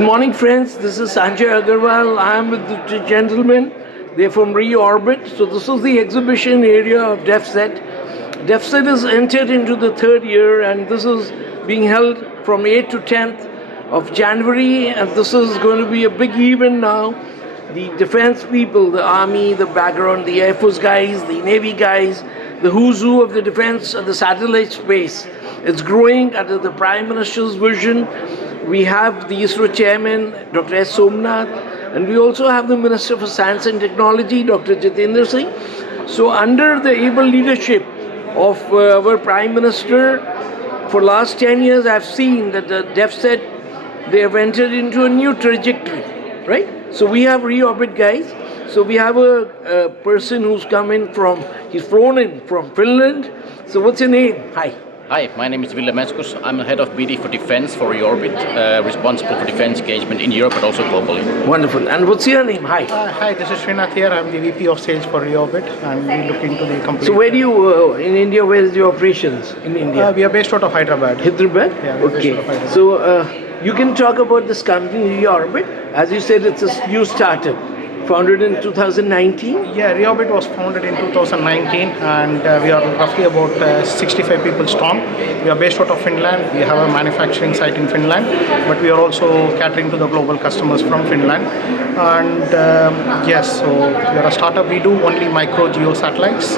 Good morning, friends. This is Sanjay Agarwal. I am with the two gentlemen. They're from ReOrbit. So this is the exhibition area of defsat. Defsat is entered into the third year, and this is being held from 8th to 10th of January. And this is going to be a big event now. The defense people, the army, the background, the Air Force guys, the Navy guys, the who's who of the defense and the satellite space. It's growing under the Prime Minister's vision. We have the ISRO chairman, Dr. S. Somnath, and we also have the Minister for Science and Technology, Dr. Jitendra Singh. So under the able leadership of our Prime Minister, for last 10 years, I've seen that the defsat, they have entered into a new trajectory, right? So we have ReOrbit guys. So we have a person who's come in from, he's flown in from Finland. So what's your name? Hi. Hi, my name is Ville Meskus. I'm the head of BD for Defense for ReOrbit, responsible for defense engagement in Europe but also globally. Wonderful. And what's your name? Hi. Hi, this is Srinath here. I'm the VP of Sales for ReOrbit, and we look into the complete... So where do you, in India, where is your operations in India? We are based out of Hyderabad. Hyderabad? Yeah, we're based out okay. of Hyderabad. So you can talk about this company, ReOrbit. As you said, it's a new startup. Founded in 2019? Yeah, ReOrbit was founded in 2019, and we are roughly about 65 people strong. We are based out of Finland. We have a manufacturing site in Finland, but we are also catering to the global customers from Finland. And yes, so we are a startup. We do only micro geo satellites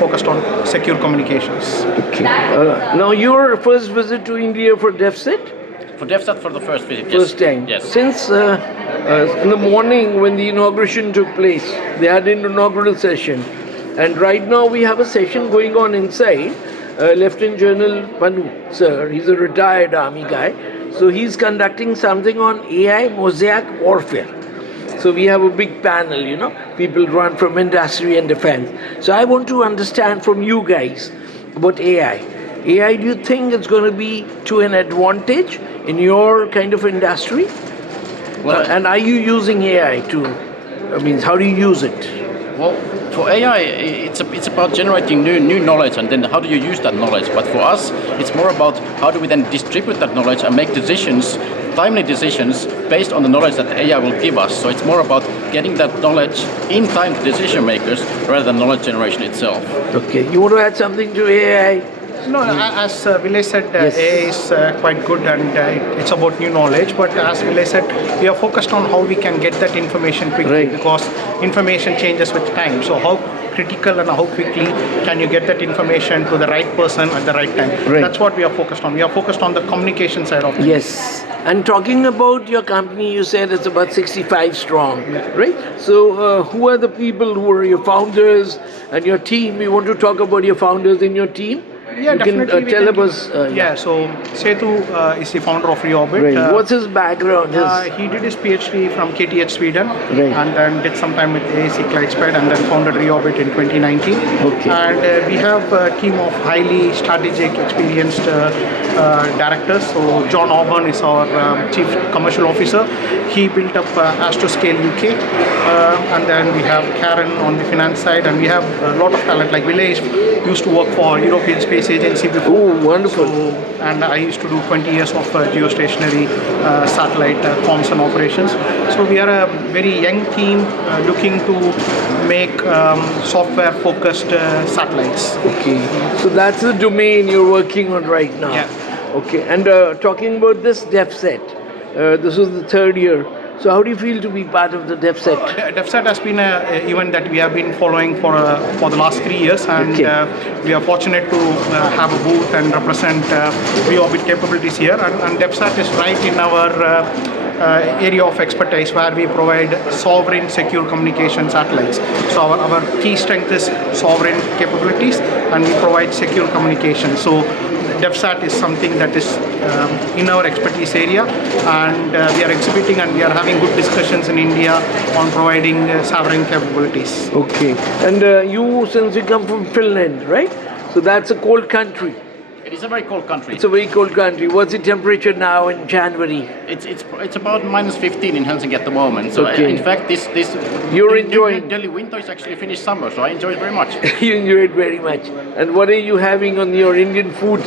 focused on secure communications. Okay. Now, your first visit to India for defsat? For defsat for the first visit, yes. First time? Yes. Since in the morning when the inauguration took place, they had an inaugural session. And right now we have a session going on inside. Lieutenant General Manu, sir, he's a retired army guy. So he's conducting something on AI mosaic warfare. So we have a big panel, you know, people run from industry and defense. So I want to understand from you guys about AI. AI, do you think it's going to be to an advantage in your kind of industry? Well, And are you using AI to, how do you use it? well, for AI, it's about generating new knowledge, and then how do you use that knowledge? But for us, it's more about how do we then distribute that knowledge and make decisions, timely decisions, based on the knowledge that AI will give us. So it's more about getting that knowledge in time to decision makers rather than knowledge generation itself. Okay, you want to add something to AI? No, as Ville said, Yes. AI is quite good, and it's about new knowledge. But as Ville said, we are focused on how we can get that information quickly, Right. because information changes with time. So how critical and how quickly can you get that information to the right person at the right time? Right. That's what we are focused on. We are focused on the communication side of it. Yes. And talking about your company, you said it's about 65 strong, right? So who are the people who are your founders and your team? You want to talk about your founders in your team? Yeah, you definitely. can tell us. Yeah, so Setu is the founder of ReOrbit. Right. What's his background? He did his PhD from KTH Sweden, Right. and then did some time with AAC Clydesdale, and then founded ReOrbit in 2019. Okay. And we have a team of highly strategic, experienced directors. So John Auburn is our Chief Commercial Officer. He built up Astroscale UK, and then we have Karen on the finance side, and we have a lot of talent. Like Village used to work for European Space Agency before. Oh, wonderful. So, and I used to do 20 years of geostationary satellite comms and operations. So we are a very young team looking to make software-focused satellites. Okay. So that's the domain you're working on right now. Yeah. Okay. And talking about this defsat, this is the third year. So how do you feel to be part of the defsat? defsat has been an event that we have been following for the last 3 years, and Okay. we are fortunate to have a booth and represent ReOrbit capabilities here. And defsat is right in our area of expertise, where we provide sovereign secure communication satellites. So our key strength is sovereign capabilities, and we provide secure communication. So defsat is something that is in our expertise area, and we are exhibiting and we are having good discussions in India on providing sovereign capabilities. Okay. And you, since you come from Finland, right? So that's a cold country. It is a very cold country. It's a very cold country. What's the temperature now in January? It's about minus 15 in Helsinki at the moment. So Okay. in fact, this You're enjoying. Delhi winter is actually finished summer, so I enjoy it very much. You enjoy it very much. And what are you having on your Indian food?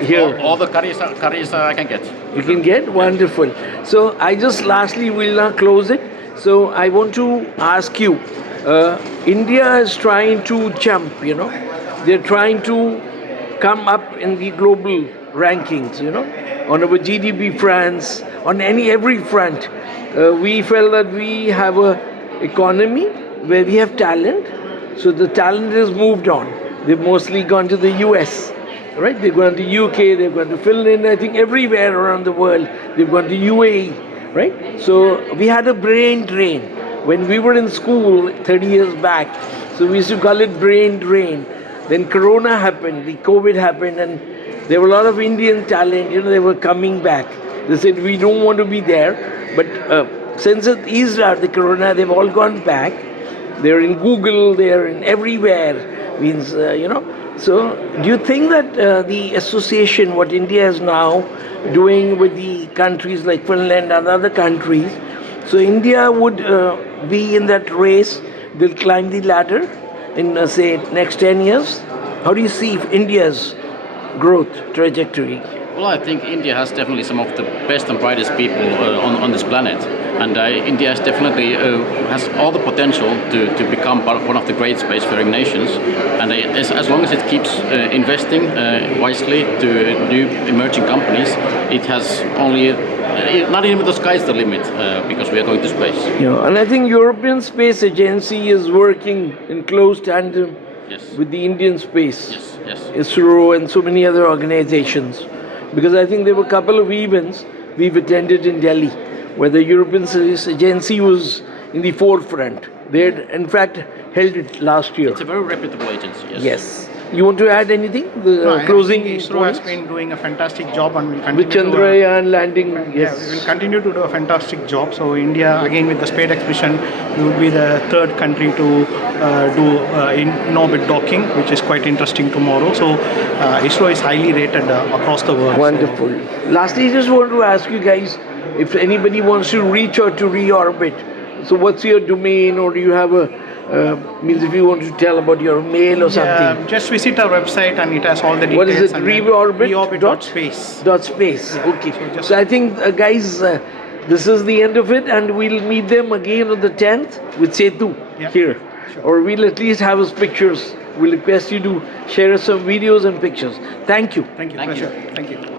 here. All the curries I can get. You can get? Wonderful. So I just lastly will now close it. So I want to ask you, India is trying to jump, they're trying to come up in the global rankings, on our GDP fronts, on every front. We felt that we have a economy where we have talent, so the talent has moved on. They've mostly gone to the US, right? They've gone to UK, they've gone to Finland, I think everywhere around the world. They've gone to UAE, right? So we had a brain drain. When we were in school 30 years back, so we used to call it brain drain. Then Corona happened, the COVID happened, and there were a lot of Indian talent, they were coming back. They said, we don't want to be there, but since it eased out the Corona, they've all gone back. They're in Google, they're in everywhere, means, So do you think that the association, what India is now doing with the countries like Finland and other countries, so India would be in that race, they'll climb the ladder in, say, next 10 years? How do you see India's growth trajectory? Well, I think India has definitely some of the best and brightest people on this planet. And India has definitely has all the potential to become one of the great spacefaring nations. And as long as it keeps investing wisely to new emerging companies, it has only, not even the sky's the limit because we are going to space. And I think European Space Agency is working in close tandem with the Indian Space, ISRO and so many other organizations. Because I think there were a couple of events we've attended in Delhi where the European Space Agency was in the forefront. They had, in fact, held it last year. It's a very reputable agency, Yes. You want to add anything? Closing ISRO has been doing a fantastic job and will continue with Chandrayaan landing. Yeah, we will continue to do a fantastic job. So India, again with the space expedition, we will be the third country to do in-orbit docking, which is quite interesting tomorrow. So ISRO is highly rated across the world. Wonderful. Lastly, I just want to ask you guys, if anybody wants to reach out to ReOrbit, so what's your domain, or do you have a means if you want to tell about your mail or something? Just visit our website and it has all the details. What is it? ReOrbit? ReOrbit.space. .space. Okay. So I think, guys, this is the end of it, and we'll meet them again on the 10th with Setu here. Sure. Or we'll at least have his pictures. We'll request you to share us some videos and pictures. Thank you. Thank you. Thank you. Pleasure. Thank you.